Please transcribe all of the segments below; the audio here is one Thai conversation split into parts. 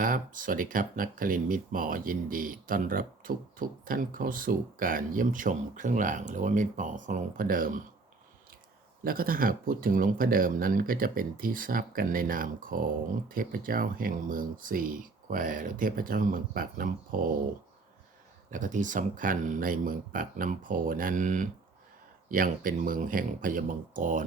ครับ สวัสดีครับ นักคลินมิตรหมอยินดีต้อนรับทุกทุกๆท่านเข้าสู่การเยี่ยมชมเครื่องรางหรือว่ามิตรหมอของหลวงพ่อเดิม แล้วก็ถ้าหากพูดถึงหลวงพ่อเดิมนั้นก็จะเป็นที่ทราบกันในนามของเทพเจ้าแห่งเมืองสี่แควหรือเทพเจ้าเมืองปากน้ำโพ แล้วก็ที่สำคัญในเมืองปากน้ำโพนั้น ยังเป็นเมืองแห่งพญามังกร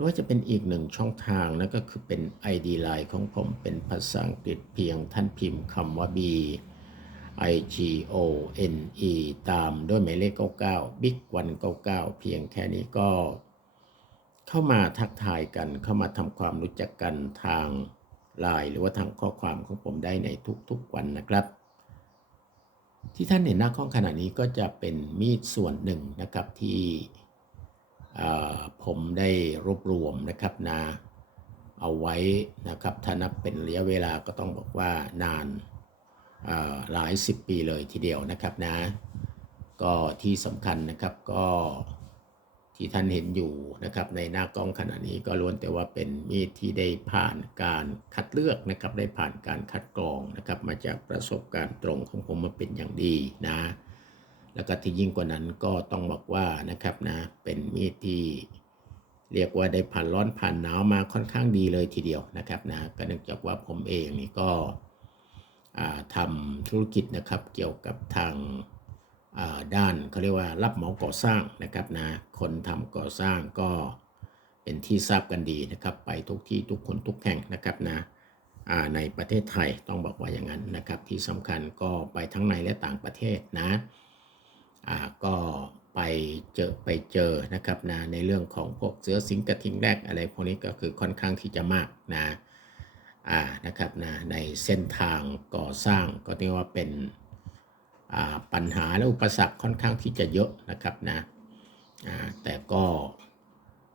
รือว่าจะเป็นอีกหนึ่งช่องทางนั่นก็คือเป็น ID Line ของผมเป็นภาษาอังกฤษเพียงท่านพิมพ์คำว่า B I G O N E ตามด้วยหมายเลข 99 Big 199 เพียงแค่นี้ก็ เข้ามาทักทายกันเข้ามาทำความรู้จักกันทางไลน์หรือว่าทางข้อความของผมได้ในทุกๆวันนะครับ ที่ท่านเห็นหน้าข้องขณะนี้ก็จะเป็นมีดส่วนหนึ่งนะครับที่ ผมได้รวบรวมนะครับนะเอาไว้นะครับถ้านับเป็นระยะเวลาก็ต้องบอกว่านานหลายสิบปีเลยทีเดียวนะครับนะ ก็ที่สำคัญนะครับก็ที่ท่านเห็นอยู่นะครับในหน้ากล้องขณะนี้ก็ล้วนแต่ว่าเป็นมีดที่ได้ผ่านการคัดเลือกนะครับได้ผ่านการคัดกรองนะครับมาจากประสบการณ์ตรงของผมมาเป็นอย่างดีนะ แล้วก็ที่ยิ่งกว่านั้นก็ต้องบอกว่านะครับนะเป็นมีดที่เรียกว่าได้ผ่านร้อนผ่านหนาวมาค่อนข้างดีเลยทีเดียวนะครับนะก็เนื่องจากว่าผมเองนี่ก็ทำธุรกิจนะครับเกี่ยวกับทางด้านเขาเรียกว่ารับเหมาก่อสร้างนะครับนะคนทำก่อสร้างก็เป็นที่ทราบกันดีนะครับ ไปทุกที่ทุกคนทุกแห่งนะครับนะในประเทศไทยต้องบอกว่าอย่างนั้นนะครับ ที่สำคัญก็ไปทั้งในและต่างประเทศนะ ก็ไปเจอไปเจอนะครับนะในเรื่องของพวกเสือสิงกระทิงแรกอะไรพวกนี้ก็คือค่อนข้างที่จะมากนะอ่านะครับนะในเส้นทางก่อสร้างก็เรียกว่าเป็นปัญหาและอุปสรรคค่อนข้างที่จะเยอะนะครับนะแต่ก็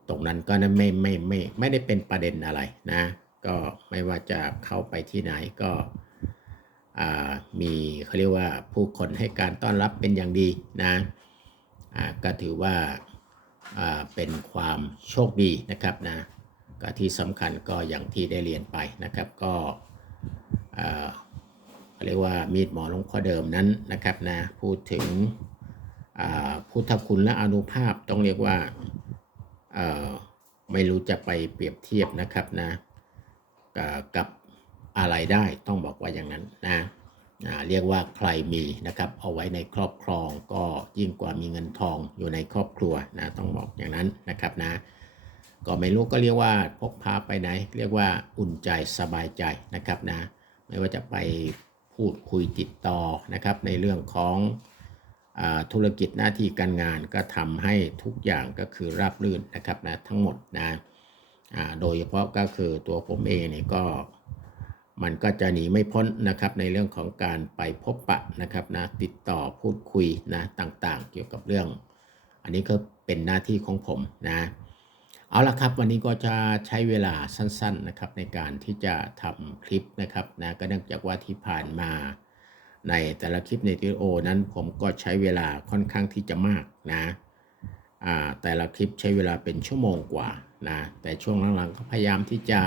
ตรงนั้นก็ไม่ไม่ไม่ไม่ได้เป็นประเด็นอะไรนะ ก็ไม่ว่าจะเข้าไปที่ไหนก็ มีเขาเรียกว่าผู้คนให้การต้อนรับเป็นอย่างดีนะก็ถือว่าาเป็นความโชคดีนะครับนะก็ที่สำคัญก็อย่างที่ได้เรียนไปนะครับก็เขาเรียกว่ามีดหมอหลวงพ่อเดิมนั้นนะครับนะพูดถึงพุทธคุณและอนุภาพต้องเรียกว่าไม่รู้จะไปเปรียบเทียบนะครับนะกับ อะไรได้ต้องบอกว่าอย่างนั้นนะเรียกว่าใครมีนะครับเอาไว้ในครอบครองก็ยิ่งกว่ามีเงินทองอยู่ในครอบครัวนะต้องบอกอย่างนั้นนะครับนะก็ไม่รู้ก็เรียกว่าพกพาไปไหน เรียกว่าอุ่นใจสบายใจนะครับนะไม่ว่าจะไปพูดคุยติดต่อนะครับในเรื่องของอธุรกิจหน้าที่การงานก็ทำให้ทุกอย่างก็คือราบรื่นนะครับนะทั้งหมดนะโดยเฉพาะก็คือตัวผมเองนี่ก็ มันก็จะหนีไม่พ้นนะครับในเรื่องของการไปพบปะนะครับนะติดต่อพูดคุยนะต่างๆ เกี่ยวกับเรื่อง อันนี้ก็เป็นหน้าที่ของผมนะเอาละครับวันนี้ก็จะใช้เวลาสั้นๆนะครับในการที่จะทำคลิปนะครับนะก็เนื่องจากว่าที่ผ่านมาในแต่ละคลิปในวิดีโอนั้นผมก็ใช้เวลาค่อนข้างที่จะมากนะอ่าแต่ละคลิปใช้เวลาเป็นชั่วโมงกว่านะแต่ช่วงหลังๆก็พยายามที่จะ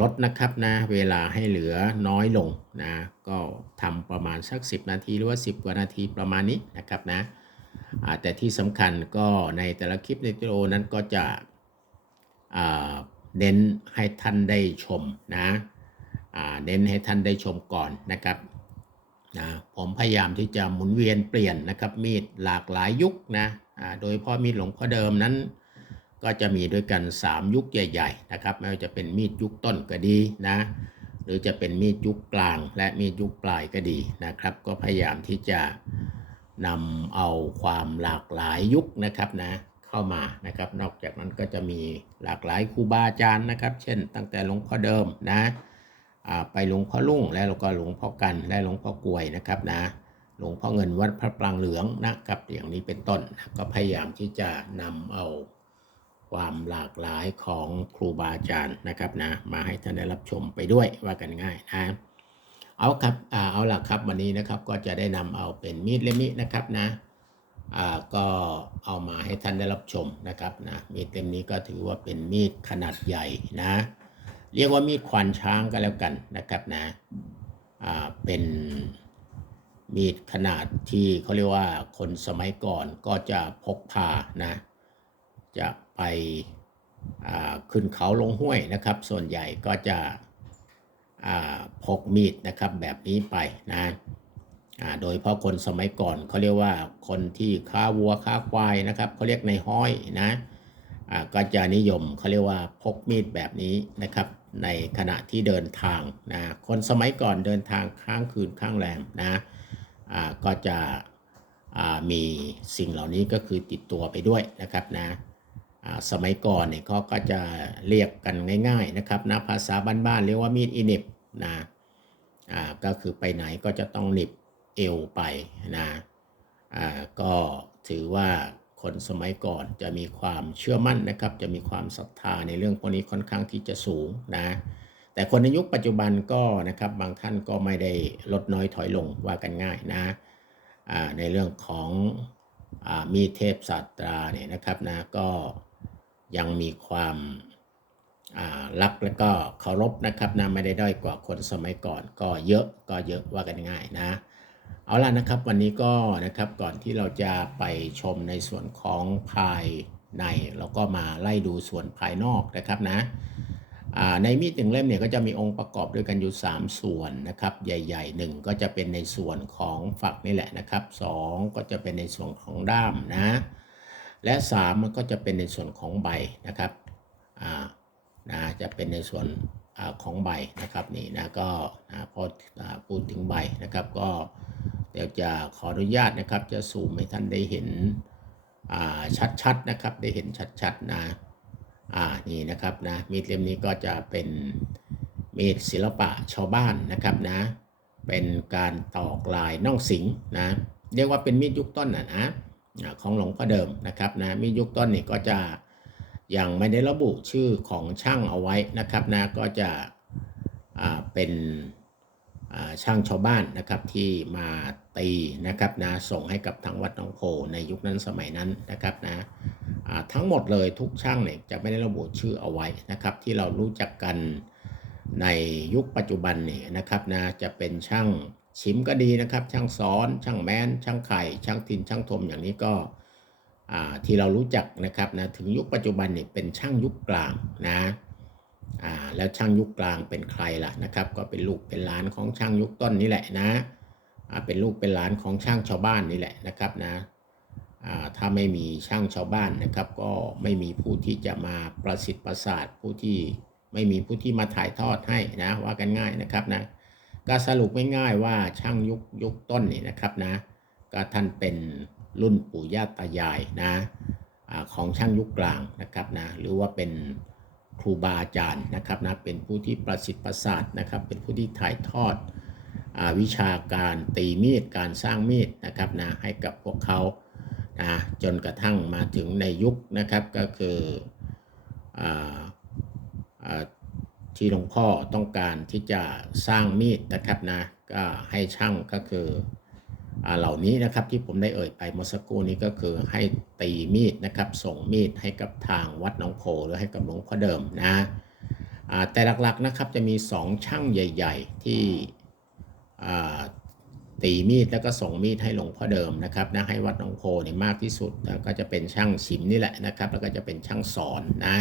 ลดนะครับนะเวลาให้เหลือน้อยลงนะก็ทำประมาณสัก 10 นาทีหรือว่า 10 กว่านาทีประมาณนี้นะครับนะแต่ที่สำคัญก็ในแต่ละคลิปในวิดีโอนั้นก็จะเน้นให้ท่านได้ชมนะเน้นให้ท่านได้ชมก่อนนะครับนะผมพยายามที่จะหมุนเวียนเปลี่ยนนะครับมีดหลากหลายยุคนะโดยพาะมีดหลวงพ่อเดิมนั้น ก็จะมีด้วยกัน 3 ยุคใหญ่ ๆ นะครับ ไม่ว่าจะเป็นมีดยุคต้นก็ดีนะ หรือจะเป็นมีดยุคกลางและมีดยุคปลายก็ดีนะครับ ก็พยายามที่จะนำเอาความหลากหลายยุคนะครับนะเข้ามานะครับ นอกจากนั้นก็จะมีหลากหลายครูบาอาจารย์นะครับ เช่น ตั้งแต่หลวงพ่อเดิมนะไปหลวงพ่อลุ่งและแล้วก็หลวงพ่อกันและหลวงพ่อกลวยนะครับนะหลวงพ่อเงินวัดพระปรางเหลืองนะครับอย่างนี้เป็นต้นนะก็พยายามที่จะนำเอา ความหลากหลายของครูบาอาจารย์นะครับนะมาให้ท่านได้รับชมไปด้วยว่ากันง่ายนะเอาครับเอาล่ะครับวันนี้นะครับก็จะได้นำเอาเป็นมีดเล่มนี้นะครับนะก็เอามาให้ท่านได้รับชมนะครับนะมีดเล่มนี้ก็ถือว่าเป็นมีดขนาดใหญ่นะ เรียกว่ามีดขวานช้างก็แล้วกันนะครับนะเป็นมีดขนาดที่เขาเรียกว่าคนสมัยก่อนก็จะพกพานะ จะไปขึ้นเขาลงห้วยนะครับ ส่วนใหญ่ก็จะพกมีดนะครับแบบนี้ไปนะโดยเฉพาะคนสมัยก่อนเขาเรียกว่าคนที่ค้าวัวค้าควายนะครับเขาเรียกในห้อยนะก็จะนิยมเขาเรียกว่าพกมีดแบบนี้นะครับ ในขณะที่เดินทางนะคนสมัยก่อนเดินทางค้างคืนข้างแรมนะก็จะมีสิ่งเหล่านี้ก็คือติดตัวไปด้วยนะครับนะ สมัยก่อนเนี่ยเขาก็จะเรียกกันง่าย ๆนะครับนะภาษาบ้านๆเรียกว่ามีดอินิบนะก็คือไปไหนก็จะต้องหนิบเอวไปนะก็ถือว่าคนสมัยก่อนจะมีความเชื่อมั่นนะครับ จะมีความศรัทธาในเรื่องพวกนี้ค่อนข้างที่จะสูงนะแต่คนในยุคปัจจุบันก็นะครับบางท่านก็ไม่ได้ลดน้อยถอยลงว่ากันง่ายนะในเรื่องของอมีเทพศาสตราเนี่ยนะครับนะก็ ยังมีความรักและก็เคารพนะครับนะไม่ได้ด้อยกว่าคนสมัยก่อน ก็เยอะก็เยอะว่ากันง่ายนะ เอาล่ะนะครับวันนี้ก็นะครับก่อนที่เราจะไปชมในส่วนของภายในเราก็มาไล่ดูส่วนภายนอกนะครับนะในมีดหนึ่งเล่มเนี่ยก็จะมีองค์ประกอบด้วยกันอยู่ 3 ส่วนนะครับ ใหญ่ๆหนึ่งก็จะเป็นในส่วนของฝักนี่แหละนะครับสองก็จะเป็นในส่วนของด้ามนะ และ 3 มันก็จะเป็นในส่วนของใบนะครับอ่านะจะเป็นในส่วนอของใบนะครับนี่นะก็นะพออพูดถึงใบนะครับก็เดี๋ยวจะขออนุญาตนะครับ จะสูมให้ท่านได้เห็นชัดๆนะครับได้เห็นชัดๆนะอ่านี่นะครับนะมีดเล่มนี้ก็จะเป็นมีดศิลปะชาวบ้านนะครับนะเป็นการตอกลายน่องสิงนะเรียกว่าเป็นมีดยุคต้นนะนะ ของหลวงพ่อเดิมนะครับนะมียุคต้นนี่ก็จะยังไม่ได้ระบุชื่อของช่างเอาไว้นะครับนะก็จะเป็นช่างชาวบ้านนะครับที่มาตีนะครับนะส่งให้กับทางวัดหนองโพในยุคนั้นสมัยนั้นนะครับนะทั้งหมดเลยทุกช่างเนี่ยจะไม่ได้ระบุชื่อเอาไว้นะครับ ที่เรารู้จักกันในยุคปัจจุบันนี่นะครับนะจะเป็นช่าง ชิมก็ดีนะครับ ช่างซ้อนช่างแมนช่างไข่ช่างทินช่างทมอย่างนี้ก็ที่เรารู้จักนะครับนะถึงยุคปัจจุบันนี่เป็นช่างยุคกลางนะแล้วช่างยุคกลางเป็นใครล่ะนะครับ ก็เป็นลูกเป็นหลานของช่างยุคต้นนี่แหละนะเป็นลูกเป็นหลานของช่างชาวบ้านนี่แหละนะครับนะถ้าไม่มีช่างชาวบ้านนะครับ ก็ไม่มีผู้ที่จะมาประสิทธิ์ประสาทผู้ที่ไม่มีผู้ที่มาถ่ายทอดให้นะว่ากันง่ายนะครับนะ ก็สรุปง่ายๆว่าช่างยุคยุคต้นนี่นะครับนะก็ท่านเป็นรุ่นปู่ย่าตายายนะอาของช่างยุคกลางนะครับนะหรือว่าเป็นครูบาอาจารย์นะครับนะเป็นผู้ที่ประสิทธิ์ประสาทนะครับ เป็นผู้ที่ถ่ายทอดอวิชาการตีมีดการสร้างมีดนะครับนะให้กับพวกเขานะจนกระทั่งมาถึงในยุคนะครับก็คืออ ที่หลวงพ่อต้องการที่จะสร้างมีดนะครับนะก็ให้ช่างก็คือเหล่านี้นะครับที่ผมได้เอ่ยไปเมื่อสักครู่นี้ก็คือให้ตีมีดนะครับส่งมีดให้กับทางวัดหนองโพหรือให้กับหลวงพ่อเดิมนะแต่หลักๆนะครับจะมีสองช่างใหญ่ ๆ ที่ตีมีดแล้วก็ส่งมีดให้หลวงพ่อเดิมนะครับนะให้วัดหนองโพนี่มากที่สุดแล้วก็จะเป็นช่างฉิมนี่แหละนะครับ แล้วก็จะเป็นช่างสอนนะ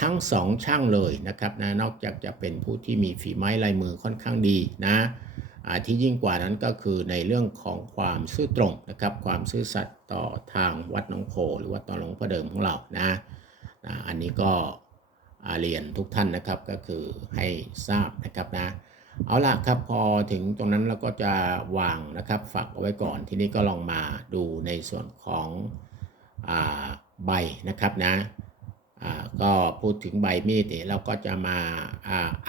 ทั้งสองช่างเลยนะครับนะนอกจากจะเป็นผู้ที่มีฝีไม้ลายมือค่อนข้างดีนะที่ยิ่งกว่านั้นก็คือในเรื่องของความซื่อตรงนะครับ ความซื่อสัตย์ต่อทางวัดหนองโพหรือว่าต่อหลวงพ่อเดิมของเรานะนะอันนี้ก็เรียนทุกท่านนะครับก็คือให้ทราบนะครับนะเอาละครับพอถึงตรงนั้นเราก็จะวางนะครับฝากเอาไว้ก่อนทีนี้ก็ลองมาดูในส่วนของอใบนะครับนะ ก็พูดถึงใบมีดเนี่ยเราก็จะมา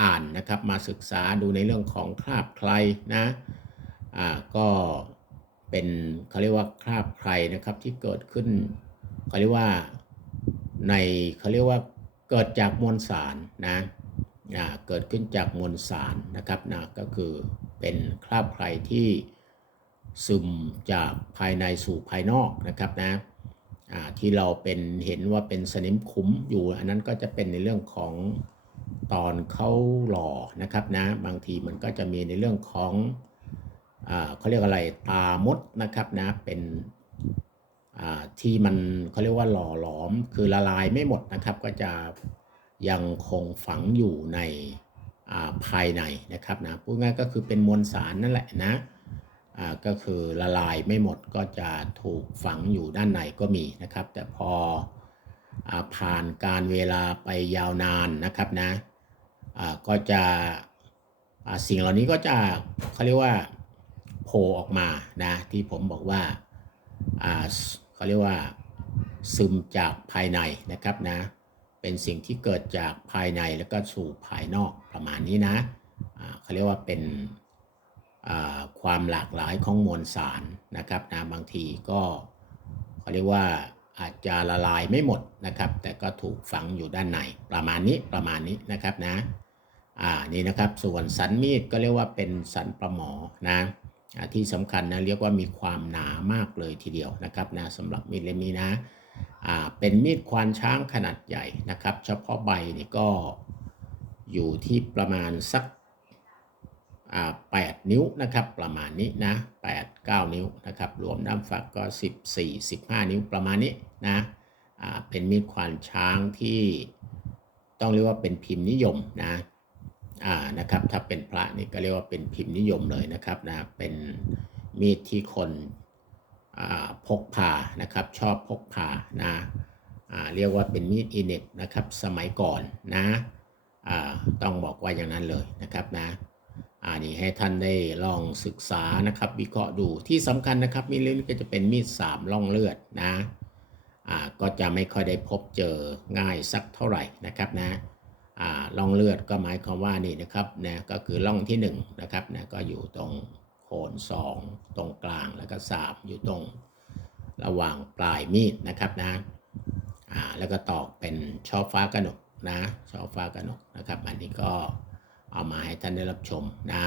อ่านนะครับมาศึกษาดูในเรื่องของคราบใครนะก็เป็นเขาเรียกว่าคราบใครนะครับที่เกิดขึ้นเขาเรียกว่าในเขาเรียกว่าเกิดจากมวลสารนะเกิดขึ้นจากมวลสารนะครับนะก็คือเป็นคราบใครที่ซึมจากภายในสู่ภายนอกนะครับนะ ที่เราเป็นเห็นว่าเป็นสนิมขุมอยู่ อันนั้นก็จะเป็นในเรื่องของตอนเข้าหล่อนะครับนะบางทีมันก็จะมีในเรื่องของอ่าเขาเรียกอะไรตามดนะครับนะเป็นอ่าที่มันเขาเรียกว่าหล่อหลอมคือละลายไม่หมดนะครับ ก็จะยังคงฝังอยู่ในอ่าภายในนะครับนะพูดง่ายก็คือเป็นมวลสารนั่นแหละนะ ก็คือละลายไม่หมดก็จะถูกฝังอยู่ด้านในก็มีนะครับ แต่พออผ่านการเวลาไปยาวนานนะครับนะก็จะสิ่งเหล่านี้ก็จะเขาเรียกว่าโผล่ออกมานะที่ผมบอกว่าเขาเรียกว่าซึมจากภายในนะครับนะเป็นสิ่งที่เกิดจากภายในแล้วก็สู่ภายนอกประมาณนี้นะเขาเรียกว่าเป็น ความหลากหลายของมวลสารนะครับนะบางทีก็เขาเรียกว่าอาจจะละลายไม่หมดนะครับ แต่ก็ถูกฝังอยู่ด้านในประมาณนี้ประมาณนี้นะครับนะอ่านี่นะครับส่วนสันมีดก็เรียกว่าเป็นสันประหมอนะที่สำคัญนะเรียกว่ามีความหนามากเลยทีเดียวนะครับนะสำหรับมีดเล่มนี้นะอ่าเป็นมีดควานช้างขนาดใหญ่นะครับ เฉพาะใบนี่ก็อยู่ที่ประมาณสัก แปดนิ้วนะครับประมาณนี้นะแปดเก้านิ้วนะครับรวมด้ามฝักก็สิบสี่สิบห้านิ้วประมาณนี้นะเป็นมีดควานช้างที่ต้องเรียกว่าเป็นพิมพ์นิยมนะอ่านะครับถ้าเป็นพระนี่ก็เรียกว่าเป็นพิมพ์นิยมเลยนะครับนะเป็นมีดที่คนพกพานะครับชอบพกพานะเรียกว่าเป็นมีดอินเน็ตนะครับสมัยก่อนนะต้องบอกว่าอย่างนั้นเลยนะครับนะ อันนี้ให้ท่านได้ลองศึกษานะครับวิเคราะห์ดูที่สำคัญนะครับมีดเล่มนี้ก็จะเป็นมีดสามล่องเลือดนะอ่าก็จะไม่ค่อยได้พบเจอง่ายสักเท่าไหร่นะครับนะอ่าล่องเลือดก็หมายความว่านี่นะครับนะก็คือล่องที่1นนะครับนะก็อยู่ตรงโคน2 ตรงกลางแล้วก็3อยู่ตรงระหว่างปลายมีดนะครับนะอ่าแล้วก็ตอกเป็นช่อฟ้ากระหนกนะช่อฟ้ากระหนกนะครับ อันนี้ก็ เอามาให้ท่านได้รับชมนะ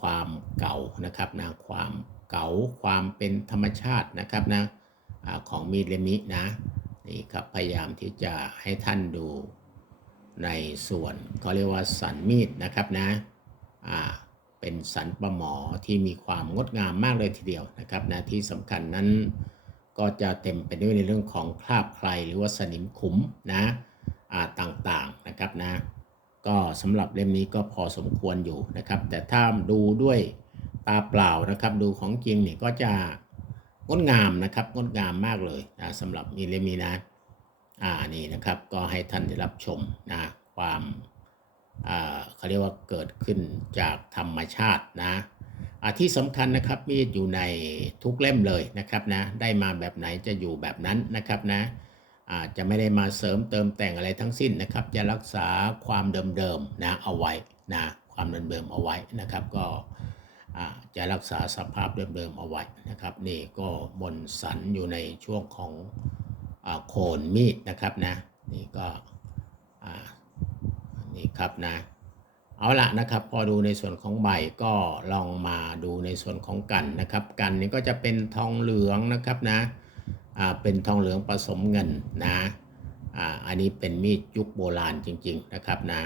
ความเก่านะครับนะความเก่าความเป็นธรรมชาตินะครับนะอของมีดเล่มนี้นะนี่ครับพยายามที่จะให้ท่านดูในส่วนเขาเรียกว่าสันมีดนะครับนะเป็นสันประหมอที่มีความงดงามมากเลยทีเดียวนะครับนะที่สำคัญนั้นก็จะเต็มไปด้วยในเรื่องของคราบใครหรือว่าสนิมขุมนะต่างๆนะครับนะ ก็สำหรับเล่มนี้ก็พอสมควรอยู่นะครับ แต่ถ้าดูด้วยตาเปล่านะครับ ดูของจริงเนี่ยก็จะงดงามนะครับงดงามมากเลยนะสำหรับมีเล่มนี้นะอ่านี่นะครับก็ให้ท่านได้รับชมนะความอ่าเขาเรียกว่าเกิดขึ้นจากธรรมชาตินะอ่าที่สำคัญนะครับมีดอยู่ในทุกเล่มเลยนะครับนะได้มาแบบไหนจะอยู่แบบนั้นนะครับนะ อาจจะไม่ได้มาเสริมเติมแต่งอะไรทั้งสิ้นนะครับ จะรักษาความเดิมๆนะเอาไว้นะความเดิมๆเอาไว้นะครับ ก็จะรักษาสภาพเดิมๆเอาไว้นะครับ นี่ก็บนสันอยู่ในช่วงของโคนมีดนะครับนะนี่ก็นี่ครับนะเอาละนะครับพอดูในส่วนของใบก็ลองมาดูในส่วนของกันนะครับ กันนี่ก็จะเป็นทองเหลืองนะครับนะ เป็นทองเหลืองผสมเงินนะอันนี้เป็นมีดยุคโบราณจริง ๆนะครับนะ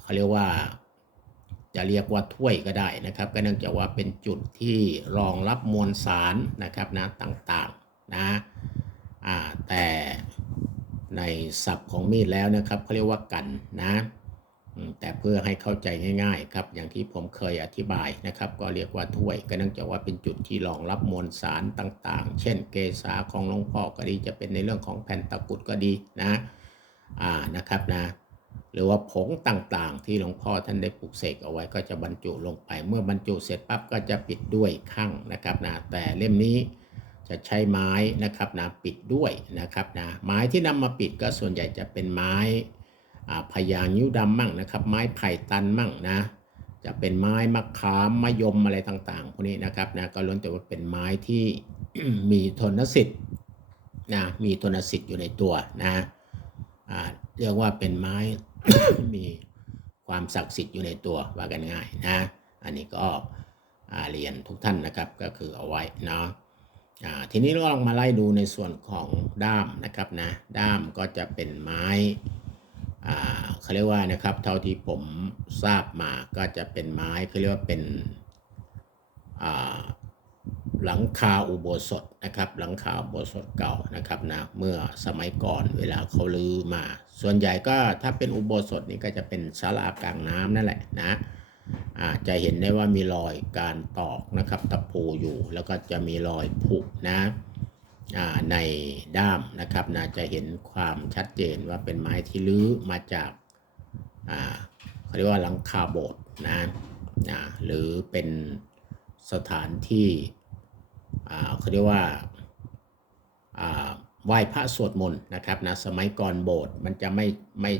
เขาเรียกว่าจะเรียกว่าถ้วยก็ได้นะครับ ก็เนื่องจากว่าเป็นจุดที่รองรับมวลสารนะครับนะต่างๆนะแต่ในศัพท์ของมีดแล้วนะครับเขาเรียกว่ากันนะ แต่เพื่อให้เข้าใจง่ายๆครับอย่างที่ผมเคยอธิบายนะครับ ก็เรียกว่าถ้วยก็เนื่องจากว่าเป็นจุดที่รองรับมวลสารต่างๆ เช่นเกสาของหลวงพ่อก็ดีจะเป็นในเรื่องของแผ่นตะกุดก็ดีนะอ่านะครับนะหรือว่าผงต่างๆ ที่หลวงพ่อท่านได้ปลูกเสกเอาไว้ก็จะบรรจุลงไป เมื่อบรรจุเสร็จปั๊บก็จะปิดด้วยข้างนะครับนะแต่เล่มนี้จะใช้ไม้นะครับนะปิดด้วยนะครับนะไม้ที่นำมาปิดก็ส่วนใหญ่จะเป็นไม้ พญานิ้วดำมั่งนะครับ ไม้ไผ่ตันมั่งนะ จะเป็นไม้มะขามมะยมอะไรต่างๆพวกนี้นะครับนะก็ล้วนแต่ว่าเป็นไม้ที่มีทนสิทธิ์นะมีทนสิทธิ์อยู่ในตัวนะเรียกว่าเป็นไม้มีความศักดิ์สิทธิ์อยู่ในตัวว่ากันง่ายนะอันนี้ก็เรียนทุกท่านนะครับก็คือเอาไว้เนาะทีนี้เราลองมาไล่ดูในส่วนของด้ามนะครับนะด้ามก็จะเป็นไม้ เขาเรียกว่านะครับ เท่าที่ผมทราบมาก็จะเป็นไม้เขาเรียกว่าเป็นหลังคาอุโบสถนะครับ หลังคาอุโบสถเก่านะครับนะเมื่อสมัยก่อนเวลาเขาลือมา ส่วนใหญ่ก็ถ้าเป็นอุโบสถนี่ก็จะเป็นศาลากลางน้ำนั่นแหละนะอาจะเห็นได้ว่ามีรอยการตอกนะครับตะปูอยู่ แล้วก็จะมีรอยผุนะในด้ามนะครับนะจะเห็นความชัดเจนว่าเป็นไม้ที่ลื้อมาจาก เขาเรียกว่าหลังคาโบสถ์นะอ่าหรือเป็นสถานที่เขาเรียกว่าไหว้พระสวดมนต์นะครับนะสมัยก่อนโบสถ์มันจะไม่ไม่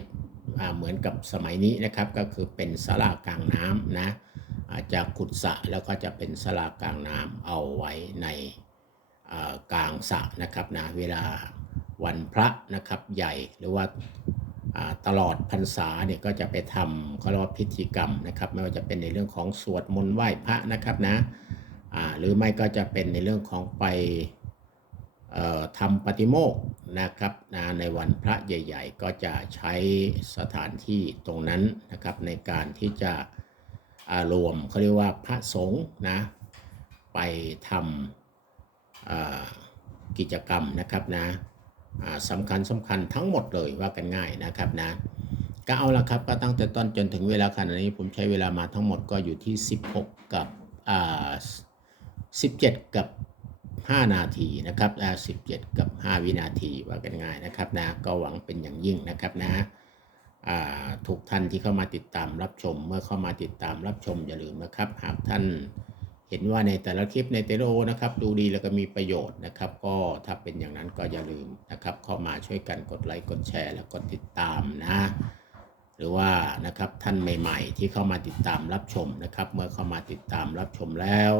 เหมือนกับสมัยนี้นะครับ ก็คือเป็นศาลากลางน้ำนะอาจจะขุดสระแล้วก็จะเป็นศาลากลางน้ำเอาไว้ในกลางสระนะครับนะเวลาวันพระนะครับใหญ่หรือว่า ตลอดพรรษาเนี่ยก็จะไปทำเขาเรียกว่าพิธีกรรมนะครับ ไม่ว่าจะเป็นในเรื่องของสวดมนต์ไหว้พระนะครับนะหรือไม่ก็จะเป็นในเรื่องของไปทำปฏิโมกข์นะครับนะในวันพระใหญ่ ๆ ก็จะใช้สถานที่ตรงนั้นนะครับในการที่จะรวมเขาเรียกว่าพระสงฆ์นะไปทำกิจกรรมนะครับนะ สำคัญสำคัญทั้งหมดเลยว่ากันง่ายนะครับนะก็เอาละครับก็ตั้งแต่ต้นจนถึงเวลาขณะนี้ผมใช้เวลามาทั้งหมดก็อยู่ที่ 16 กับอ่า17 กับ 5 นาทีนะครับอ่า17 กับ 5 วินาทีว่ากันง่ายนะครับนะก็หวังเป็นอย่างยิ่งนะครับนะทุกท่านที่เข้ามาติดตามรับชม เมื่อเข้ามาติดตามรับชมอย่าลืมนะครับ หากท่าน เห็นว่าในแต่ละคลิปในเตโรนะครับดูดีแล้วก็มีประโยชน์นะครับ ก็ถ้าเป็นอย่างนั้นก็อย่าลืมนะครับ เข้ามาช่วยกันกดไลค์กดแชร์ และกดติดตามนะ หรือว่านะครับท่านใหม่ๆ ที่เข้ามาติดตามรับชมนะครับ เมื่อเข้ามาติดตามรับชมแล้ว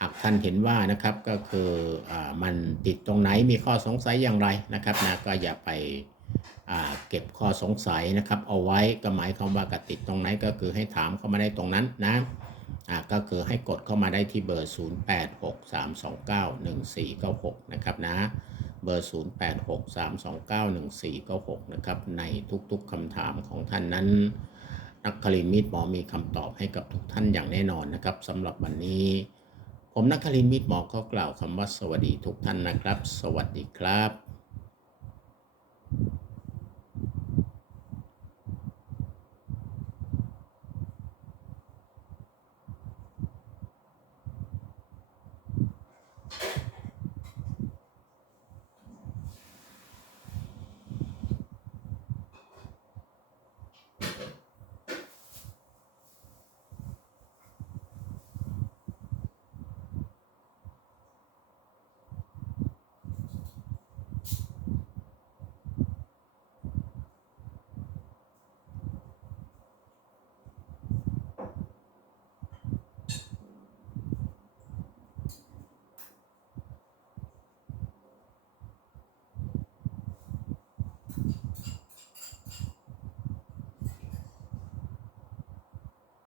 หากท่านเห็นว่านะครับก็คืออมันติดตรงไหนมีข้อสงสัยอย่างไรนะครับนะก็อย่าไปเก็บข้อสงสัยนะครับ เอาไว้ก็หมายความว่ากติดตรงไหนก็คือให้ถามเข้ามาได้ตรงนั้นนะ อ่าก็คือให้กดเข้ามาได้ที่เบอร์ 0863291496 นะครับนะ เบอร์ 0863291496 นะครับ ในทุกๆคำถามของท่านนั้น นักคลินทร์มีดหมอมีคำตอบให้กับทุกท่านอย่างแน่นอนนะครับสำหรับวันนี้ ผมนักคลินทร์มีดหมอก็กล่าวคำว่าสวัสดีทุกท่านนะครับ สวัสดีครับ